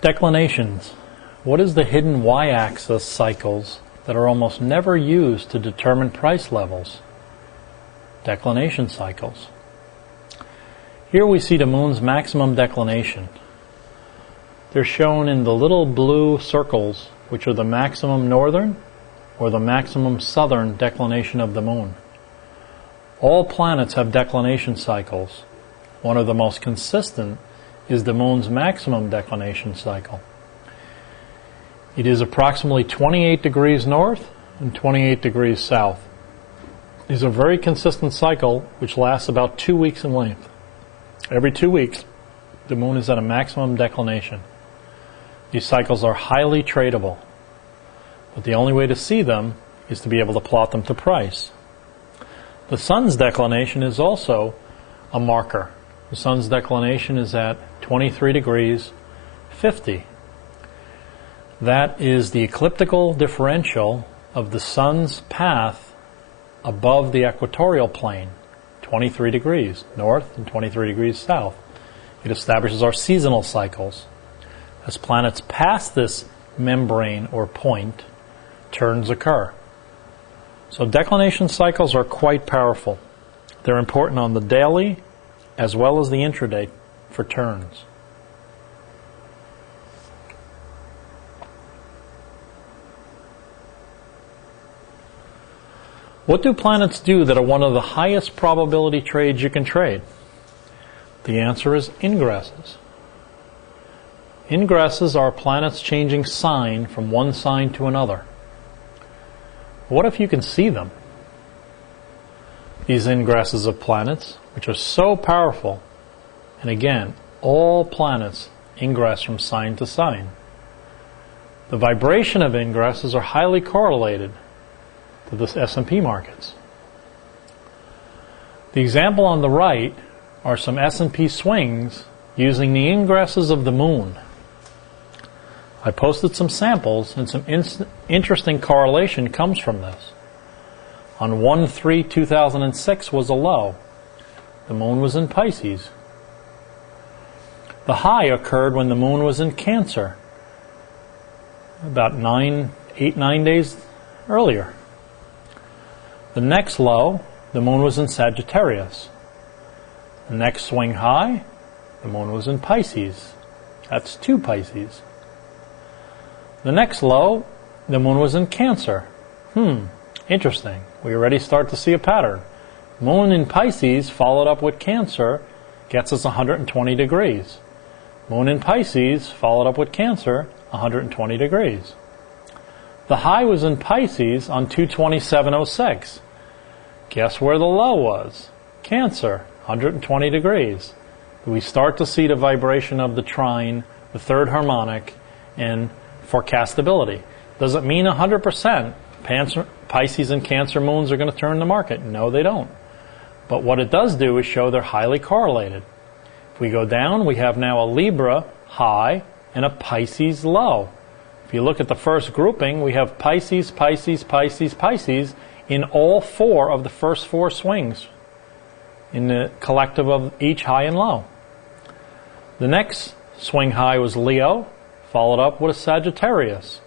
Declinations. What is the hidden y-axis cycles that are almost never used to determine price levels? Declination cycles. Here we see the moon's maximum declination. They're shown in the little blue circles, which are the maximum northern or the maximum southern declination of the moon. All planets have declination cycles. One of the most consistent is the moon's maximum declination cycle. It is approximately 28 degrees north and 28 degrees south. It is a very consistent cycle which lasts about 2 weeks in length. Every 2 weeks, the moon is at a maximum declination. These cycles are highly tradable, but the only way to see them is to be able to plot them to price. The sun's declination is also a marker. The sun's declination is at 23 degrees 50. That is the ecliptical differential of the sun's path above the equatorial plane, 23 degrees north and 23 degrees south. It establishes our seasonal cycles. As planets pass this membrane or point, turns occur. So declination cycles are quite powerful. They're important on the daily as well as the intraday for turns. What do planets do that are one of the highest probability trades you can trade? The answer is ingresses. Ingresses are planets changing sign from one sign to another. What if you can see them? These ingresses of planets, which are so powerful, and again, all planets ingress from sign to sign. The vibration of ingresses are highly correlated to the S&P markets. The example on the right are some S&P swings using the ingresses of the moon. I posted some samples, and some interesting correlation comes from this. On 1/3/2006 was a low. The moon was in Pisces. The high occurred when the moon was in Cancer, about 9 days earlier. The next low, the moon was in Sagittarius. The next swing high, the moon was in Pisces. That's 2 Pisces. The next low, the moon was in Cancer. Interesting. We already start to see a pattern. Moon in Pisces followed up with Cancer gets us 120 degrees. Moon in Pisces followed up with Cancer, 120 degrees. The high was in Pisces on 2/27/06. Guess where the low was? Cancer, 120 degrees. We start to see the vibration of the trine, the third harmonic, and forecastability. Does it mean 100% Pisces and Cancer moons are going to turn the market? No, they don't. But what it does do is show they're highly correlated. If we go down, we have now a Libra high and a Pisces low. If you look at the first grouping, we have Pisces, Pisces, Pisces, Pisces in all 4 of the first 4 swings in the collective of each high and low. The next swing high was Leo, followed up with a Sagittarius.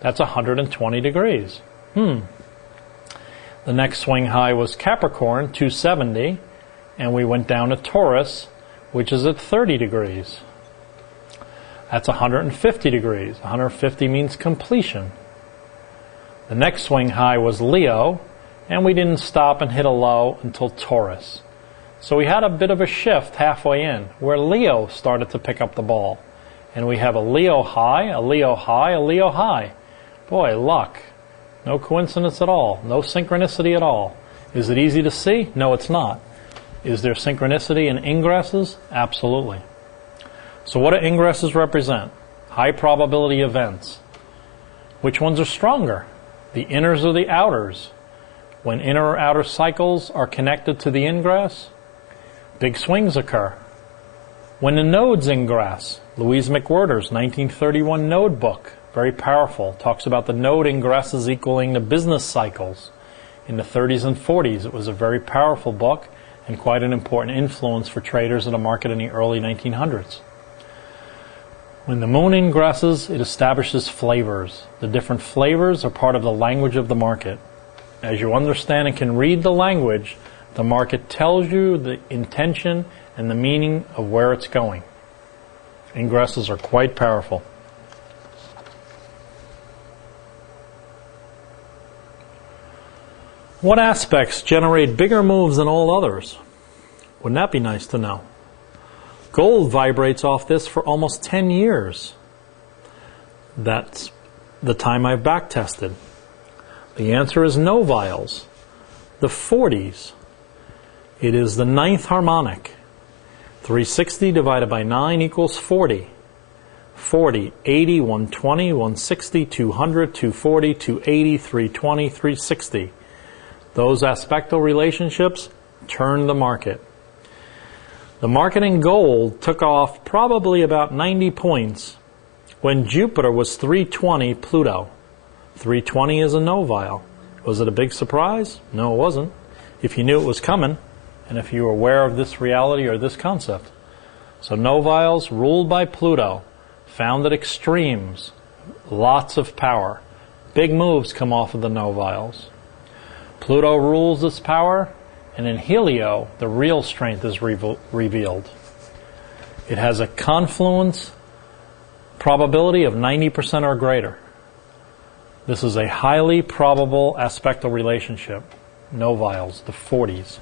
That's 120 degrees. The next swing high was Capricorn, 270, and we went down to Taurus, which is at 30 degrees. That's 150 degrees. 150 means completion. The next swing high was Leo, and we didn't stop and hit a low until Taurus. So we had a bit of a shift halfway in, where Leo started to pick up the ball. And we have a Leo high, a Leo high, a Leo high. Boy, luck. No coincidence at all. No synchronicity at all. Is it easy to see? No, it's not. Is there synchronicity in ingresses? Absolutely. So what do ingresses represent? High probability events. Which ones are stronger? The inners or the outers? When inner or outer cycles are connected to the ingress, big swings occur. When the nodes ingress, Louise McWhirter's 1931 node book, very powerful, talks about the node ingresses equaling the business cycles in the 30s and 40s. It was a very powerful book, and quite an important influence for traders in the market in the early 1900s. When the moon ingresses, it establishes flavors. The different flavors are part of the language of the market. As you understand and can read the language, the market tells you the intention and the meaning of where it's going. Ingresses are quite powerful. What aspects generate bigger moves than all others? Wouldn't that be nice to know? Gold vibrates off this for almost 10 years. That's the time I've back tested. The answer is noviles, the 40s. It is the 9th harmonic. 360 divided by 9 equals 40. 40, 80, 120, 160, 200, 240, 280, 320, 360. Those aspectal relationships turn the market. The market in gold took off probably about 90 points when Jupiter was 320 Pluto. 320 is a novile. Was it a big surprise? No, it wasn't. If you knew it was coming, and if you were aware of this reality or this concept. So noviles ruled by Pluto, found at extremes, lots of power. Big moves come off of the noviles. Pluto rules this power, and in Helio, the real strength is revealed. It has a confluence probability of 90% or greater. This is a highly probable aspectal relationship. Noviles, the 40s.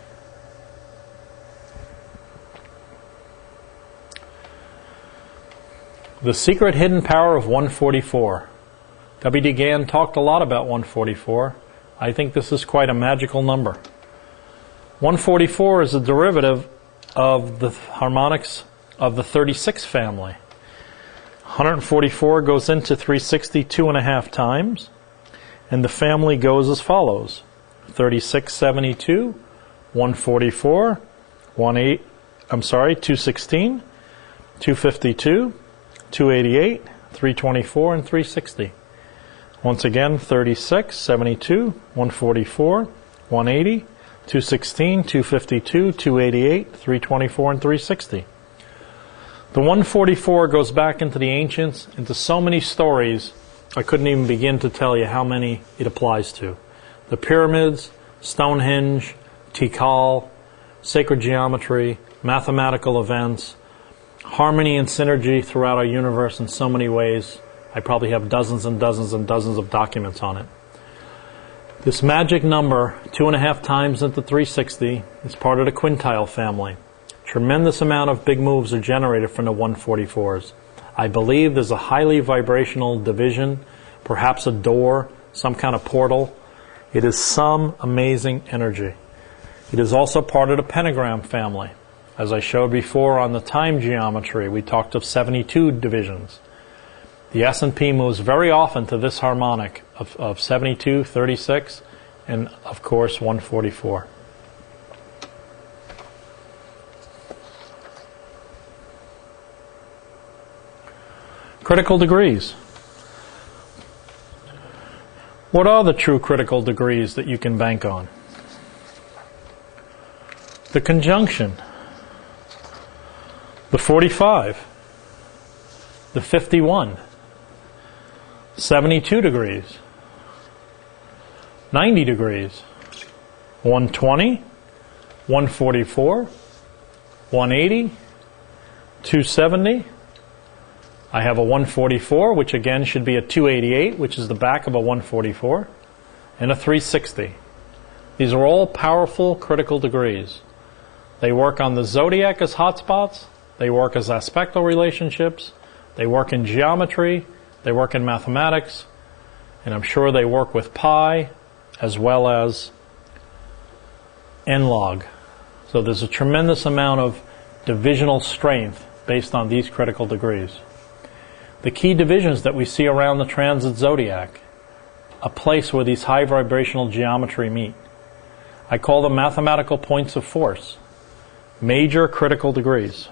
The secret hidden power of 144. W.D. Gann talked a lot about 144. I think this is quite a magical number. 144 is a derivative of the harmonics of the 36 family. 144 goes into 360 2.5 times, and the family goes as follows: 3672, 144, 216, 252, 288, 324, and 360. Once again, 36, 72, 144, 180, 216, 252, 288, 324, and 360. The 144 goes back into the ancients, into so many stories, I couldn't even begin to tell you how many it applies to. The pyramids, Stonehenge, Tikal, sacred geometry, mathematical events, harmony and synergy throughout our universe in so many ways. I probably have dozens and dozens and dozens of documents on it. This magic number, 2.5 times into 360, is part of the quintile family. Tremendous amount of big moves are generated from the 144s. I believe there's a highly vibrational division, perhaps a door, some kind of portal. It is some amazing energy. It is also part of the pentagram family. As I showed before on the time geometry, we talked of 72 divisions. The S&P moves very often to this harmonic of 72, 36, and of course 144. Critical degrees. What are the true critical degrees that you can bank on? The conjunction, the 45, the 51, 72 degrees, 90 degrees, 120, 144, 180, 270. I have a 144, which again should be a 288, which is the back of a 144, and a 360. These are all powerful critical degrees. They work on the zodiac as hotspots, they work as aspectal relationships, they work in geometry, they work in mathematics, and I'm sure they work with pi as well as n-log. So there's a tremendous amount of divisional strength based on these critical degrees. The key divisions that we see around the transit zodiac, a place where these high vibrational geometry meet. I call them mathematical points of force, major critical degrees.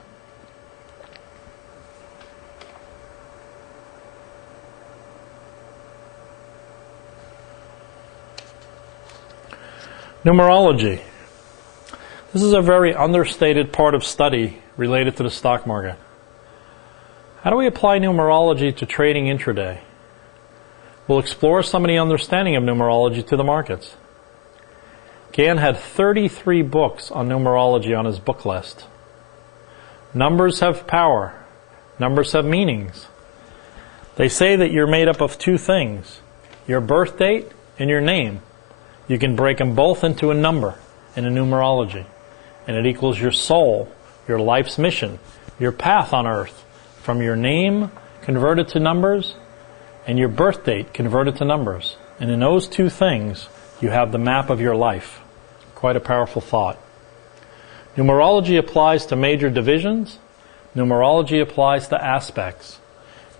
Numerology. This is a very understated part of study related to the stock market. How do we apply numerology to trading intraday? We'll explore some of the understanding of numerology to the markets. Gann had 33 books on numerology on his book list. Numbers have power. Numbers have meanings. They say that you're made up of two things, your birth date and your name. You can break them both into a number in a numerology, and it equals your soul, your life's mission, your path on earth, from your name converted to numbers and your birth date converted to numbers. And in those two things, you have the map of your life. Quite a powerful thought. Numerology applies to major divisions. Numerology applies to aspects.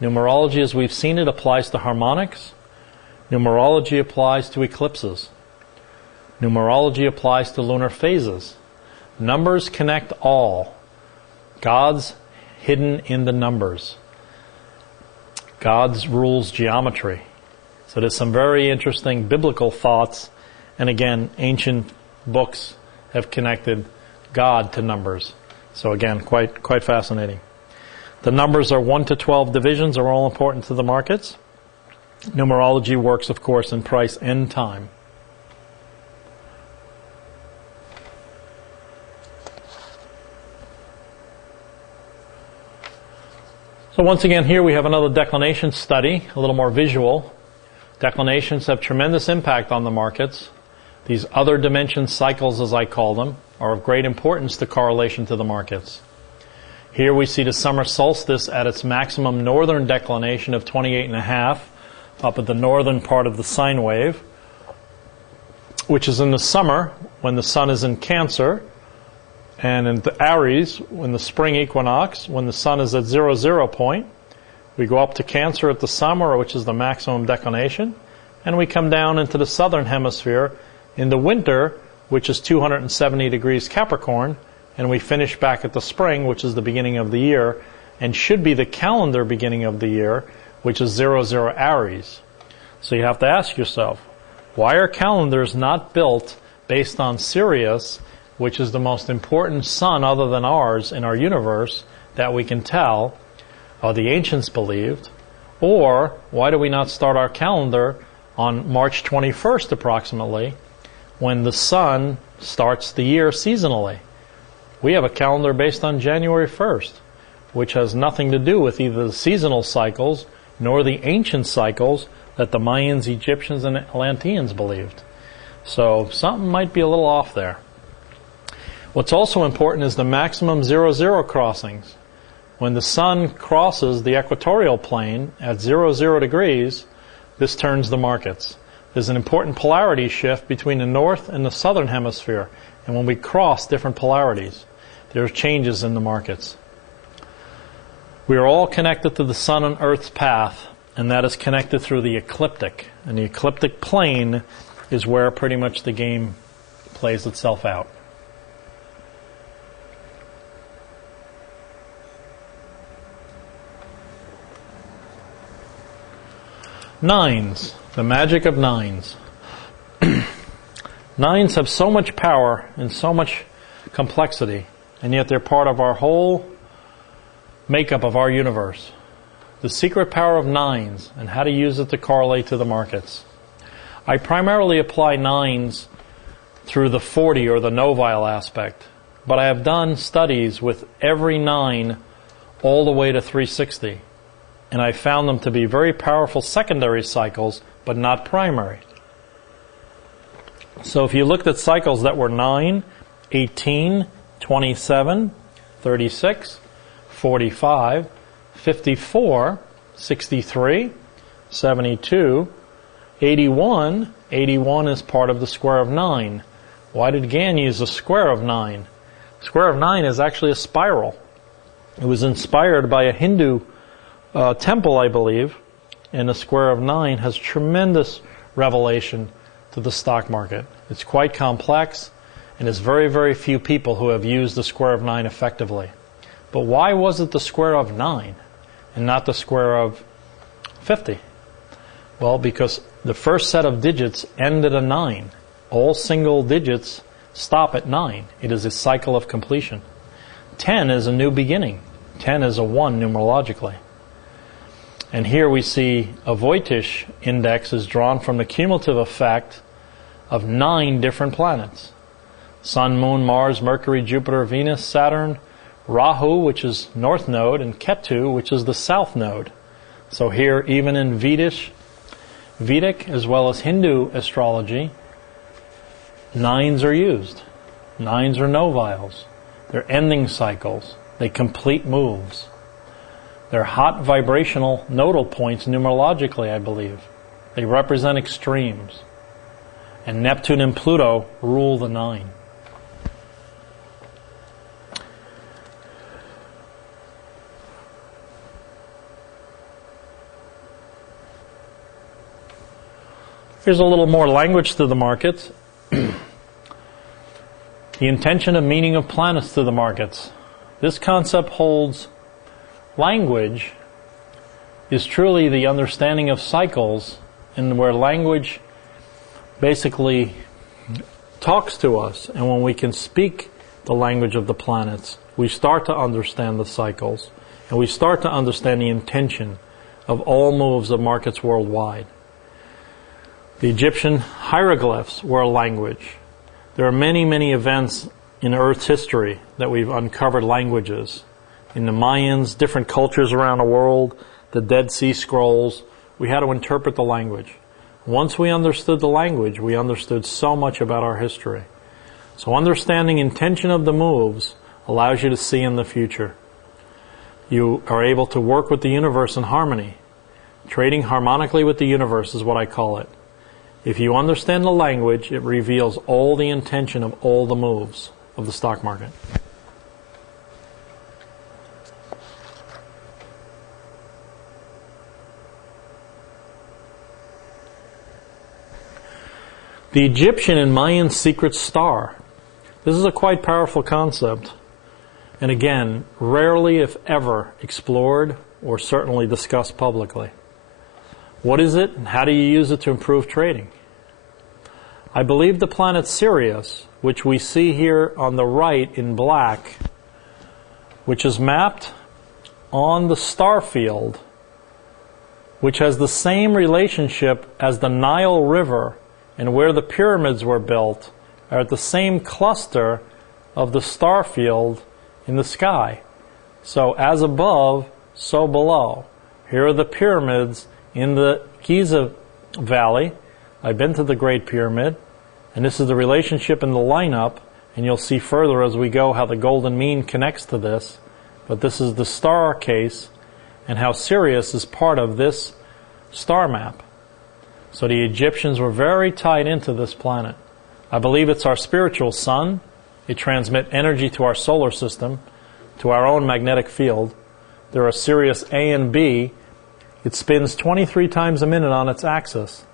Numerology, as we've seen it, applies to harmonics. Numerology applies to eclipses. Numerology applies to lunar phases. Numbers connect all. God's hidden in the numbers. God's rules geometry. So there's some very interesting biblical thoughts, and again, ancient books have connected God to numbers. So again, quite fascinating. The numbers are 1 to 12 divisions are all important to the markets. Numerology works, of course, in price and time. So once again, here we have another declination study, a little more visual. Declinations have tremendous impact on the markets. These other dimension cycles, as I call them, are of great importance to correlation to the markets. Here we see the summer solstice at its maximum northern declination of 28.5 up at the northern part of the sine wave, which is in the summer when the sun is in Cancer, and in the Aries, when the spring equinox, when the sun is at 0 point. We go up to Cancer at the summer, which is the maximum declination, and we come down into the southern hemisphere in the winter, which is 270 degrees Capricorn, and we finish back at the spring, which is the beginning of the year, and should be the calendar beginning of the year, which is 00 Aries. So you have to ask yourself, why are calendars not built based on Sirius, which is the most important sun other than ours in our universe that we can tell, or the ancients believed? Or why do we not start our calendar on March 21st approximately, when the sun starts the year seasonally? We have a calendar based on January 1st, which has nothing to do with either the seasonal cycles nor the ancient cycles that the Mayans, Egyptians, and Atlanteans believed. So something might be a little off there. What's also important is the maximum 00 crossings. When the sun crosses the equatorial plane at 00 degrees, this turns the markets. There's an important polarity shift between the north and the southern hemisphere, and when we cross different polarities, there are changes in the markets. We are all connected to the sun and earth's path, and that is connected through the ecliptic. And the ecliptic plane is where pretty much the game plays itself out. Nines, the magic of nines. Nines have so much power and so much complexity, and yet they're part of our whole makeup of our universe. The secret power of nines and how to use it to correlate to the markets. I primarily apply nines through the 40 or the novile aspect, but I have done studies with every 9 all the way to 360. And I found them to be very powerful secondary cycles, but not primary. So if you looked at cycles that were 9, 18, 27, 36, 45, 54, 63, 72, 81, 81 is part of the square of 9. Why did Gann use the square of 9? Square of 9 is actually a spiral. It was inspired by a Hindu temple, I believe, and the square of 9 has tremendous revelation to the stock market. It's quite complex, and there's very, very few people who have used the square of 9 effectively. But why was it the square of 9 and not the square of 50? Well, because the first set of digits ended a 9. All single digits stop at 9. It is a cycle of completion. 10 is a new beginning. 10 is a 1 numerologically. And here we see a Voitish index is drawn from the cumulative effect of 9 different planets. Sun, Moon, Mars, Mercury, Jupiter, Venus, Saturn, Rahu, which is north node, and Ketu, which is the south node. So here, even in Vedic as well as Hindu astrology, 9s are used. 9s are noviles. They're ending cycles. They complete moves. They're hot vibrational nodal points numerologically, I believe. They represent extremes. And Neptune and Pluto rule the 9. Here's a little more language to the markets. The intention and meaning of planets to the markets. This concept holds language is truly the understanding of cycles, and where language basically talks to us, and when we can speak the language of the planets, we start to understand the cycles, and we start to understand the intention of all moves of markets worldwide. The Egyptian hieroglyphs were a language. There are many, many events in Earth's history that we've uncovered languages. In the Mayans, different cultures around the world, the Dead Sea Scrolls, we had to interpret the language. Once we understood the language, we understood so much about our history. So understanding intention of the moves allows you to see in the future. You are able to work with the universe in harmony. Trading harmonically with the universe is what I call it. If you understand the language, it reveals all the intention of all the moves of the stock market. The Egyptian and Mayan secret star. This is a quite powerful concept, and again, rarely if ever explored or certainly discussed publicly. What is it, and how do you use it to improve trading? I believe the planet Sirius, which we see here on the right in black, which is mapped on the star field, which has the same relationship as the Nile River and where the pyramids were built, are at the same cluster of the star field in the sky. So as above, so below. Here are the pyramids in the Giza Valley. I've been to the Great Pyramid, and this is the relationship in the lineup, and you'll see further as we go how the Golden Mean connects to this. But this is the star case, and how Sirius is part of this star map. So the Egyptians were very tied into this planet. I believe it's our spiritual sun. It transmits energy to our solar system, to our own magnetic field. There are Sirius A and B. It spins 23 times a minute on its axis.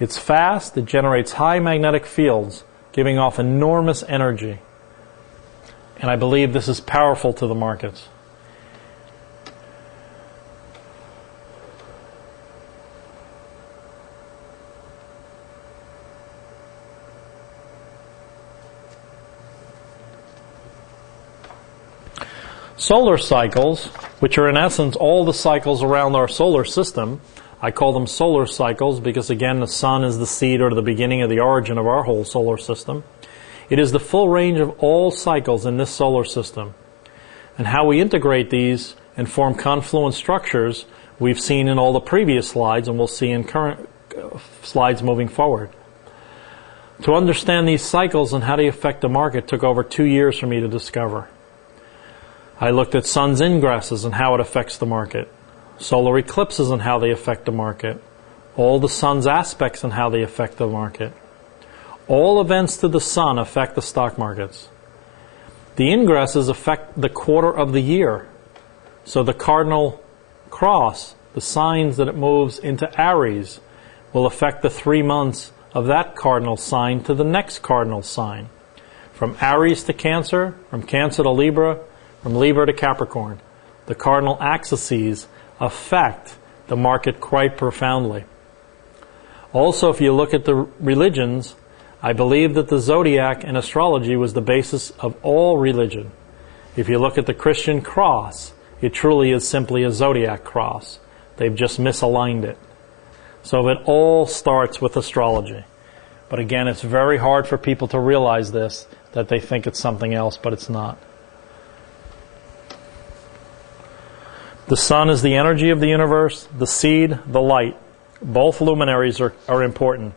It's fast. It generates high magnetic fields, giving off enormous energy. And I believe this is powerful to the markets. Solar cycles, which are in essence all the cycles around our solar system, I call them solar cycles because, again, the sun is the seed or the beginning of the origin of our whole solar system. It is the full range of all cycles in this solar system. And how we integrate these and form confluent structures we've seen in all the previous slides, and we'll see in current slides moving forward. To understand these cycles and how they affect the market took over 2 years for me to discover. I looked at sun's ingresses and how it affects the market, solar eclipses and how they affect the market, all the sun's aspects and how they affect the market. All events to the sun affect the stock markets. The ingresses affect the quarter of the year. So the cardinal cross, the signs that it moves into Aries, will affect the 3 months of that cardinal sign to the next cardinal sign. From Aries to Cancer, from Cancer to Libra, from Libra to Capricorn. The cardinal axes affect the market quite profoundly. Also, if you look at the religions, I believe that the zodiac and astrology was the basis of all religion. If you look at the Christian cross, it truly is simply a zodiac cross. They've just misaligned it. So it all starts with astrology. But again, it's very hard for people to realize this, that they think it's something else, but it's not. The sun is the energy of the universe, the seed, the light. Both luminaries are important.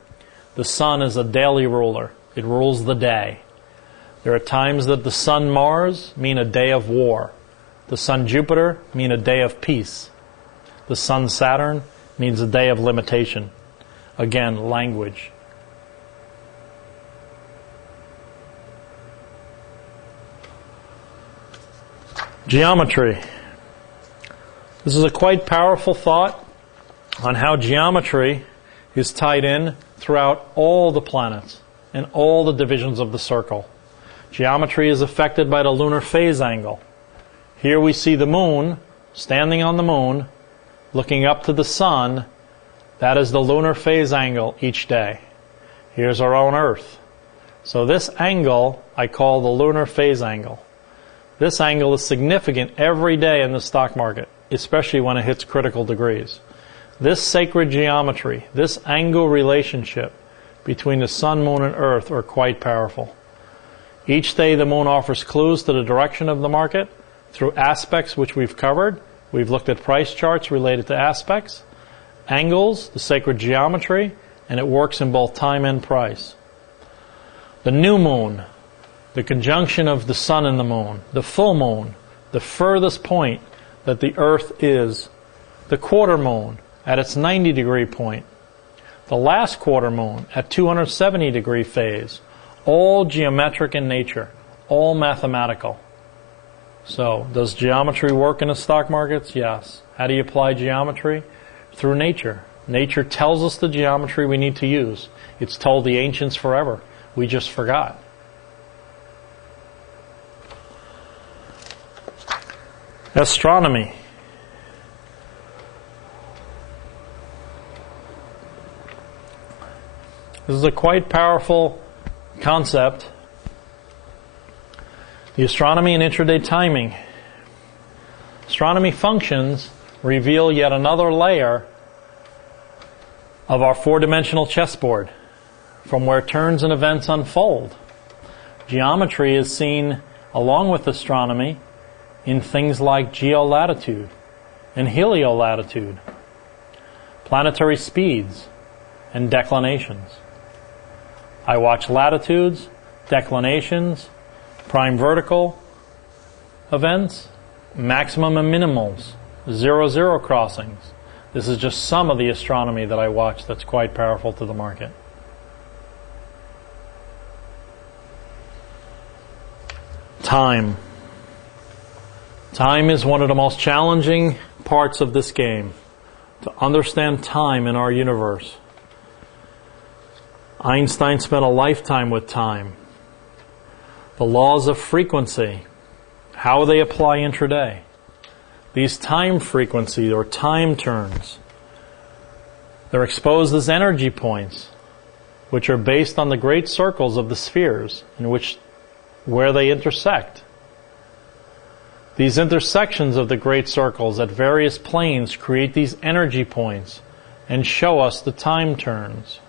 The sun is a daily ruler. It rules the day. There are times that the sun Mars mean a day of war. The sun Jupiter mean a day of peace. The sun Saturn means a day of limitation. Again, language. Geometry. This is a quite powerful thought on how geometry is tied in throughout all the planets and all the divisions of the circle. Geometry is affected by the lunar phase angle. Here we see the moon, standing on the moon, looking up to the sun. That is the lunar phase angle each day. Here's our own Earth. So this angle I call the lunar phase angle. This angle is significant every day in the stock market, especially when it hits critical degrees. This sacred geometry, this angle relationship between the sun, moon, and earth are quite powerful. Each day the moon offers clues to the direction of the market through aspects which we've covered. We've looked at price charts related to aspects, angles, the sacred geometry, and it works in both time and price. The new moon, the conjunction of the sun and the moon, the full moon, the furthest point that the earth is, the quarter moon at its 90-degree point, the last quarter moon at 270-degree phase, all geometric in nature, all mathematical. So, does geometry work in the stock markets? Yes. How do you apply geometry? Through nature. Nature tells us the geometry we need to use. It's told the ancients forever. We just forgot. Astronomy. This is a quite powerful concept. The astronomy and intraday timing. Astronomy functions reveal yet another layer of our four-dimensional chessboard from where turns and events unfold. Geometry is seen along with astronomy in things like geolatitude and heliolatitude, planetary speeds, and declinations. I watch latitudes, declinations, prime vertical events, maximum and minimals, 0-0 crossings. This is just some of the astronomy that I watch that's quite powerful to the market. Time. Time is one of the most challenging parts of this game. To understand time in our universe. Einstein spent a lifetime with time. The laws of frequency, how they apply intraday. These time frequencies or time turns, they're exposed as energy points, which are based on the great circles of the spheres where they intersect. These intersections of the great circles at various planes create these energy points and show us the time turns.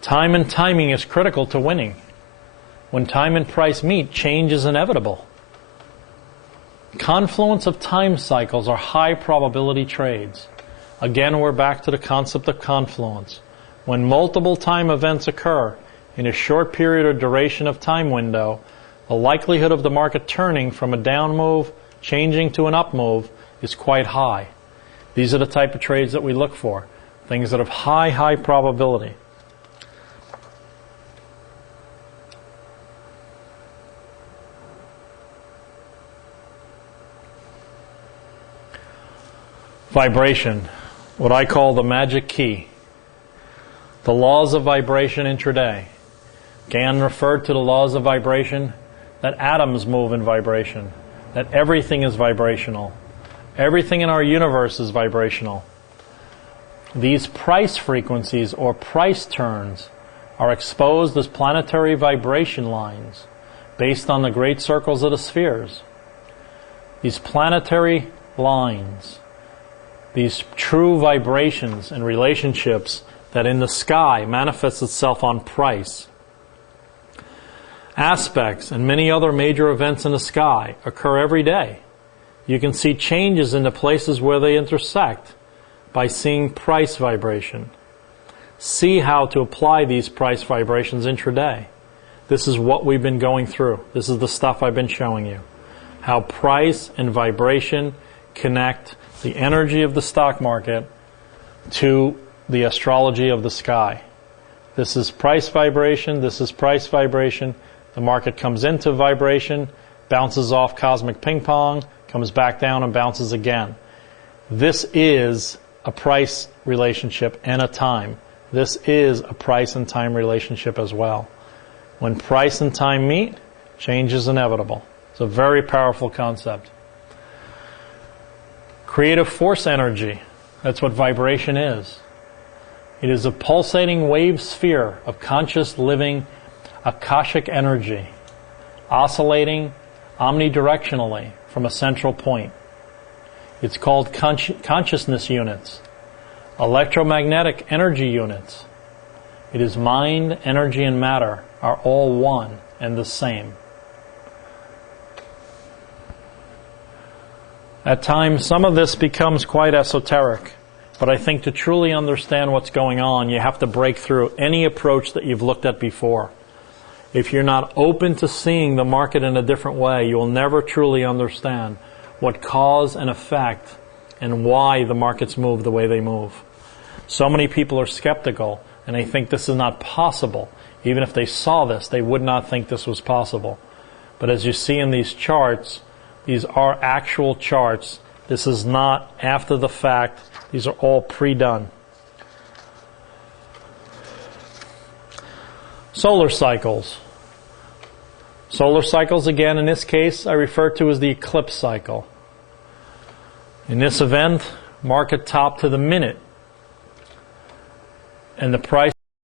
Time and timing is critical to winning. When time and price meet, change is inevitable. Confluence of time cycles are high probability trades. Again, we're back to the concept of confluence. When multiple time events occur in a short period or duration of time window, the likelihood of the market turning from a down move, changing to an up move, is quite high. These are the type of trades that we look for. Things that have high probability. Vibration, what I call the magic key. The laws of vibration intraday. Gann referred to the laws of vibration, that atoms move in vibration, that everything is vibrational. Everything in our universe is vibrational. These price frequencies or price turns are exposed as planetary vibration lines based on the great circles of the spheres. These planetary lines, these true vibrations and relationships that in the sky manifests itself on price. Aspects and many other major events in the sky occur every day. You can see changes in the places where they intersect by seeing price vibration. See how to apply these price vibrations intraday. This is what we've been going through. This is the stuff I've been showing you. How price and vibration connect the energy of the stock market to the astrology of the sky. This is price vibration, this is price vibration. The market comes into vibration, bounces off cosmic ping pong, comes back down and bounces again. This is a price relationship and a time. This is a price and time relationship as well. When price and time meet, change is inevitable. It's a very powerful concept. Creative force energy, that's what vibration is. It is a pulsating wave sphere of conscious living Akashic energy, oscillating omnidirectionally from a central point. It's called consciousness units, electromagnetic energy units. It is mind, energy, and matter are all one and the same. At times, some of this becomes quite esoteric, but I think to truly understand what's going on, you have to break through any approach that you've looked at before. If you're not open to seeing the market in a different way, you will never truly understand what cause and effect and why the markets move the way they move. So many people are skeptical and they think this is not possible. Even if they saw this, they would not think this was possible. But as you see in these charts, these are actual charts. This is not after the fact. These are all pre-done. Solar cycles. Solar cycles, again, in this case, I refer to as the eclipse cycle. In this event, market top to the minute, and the price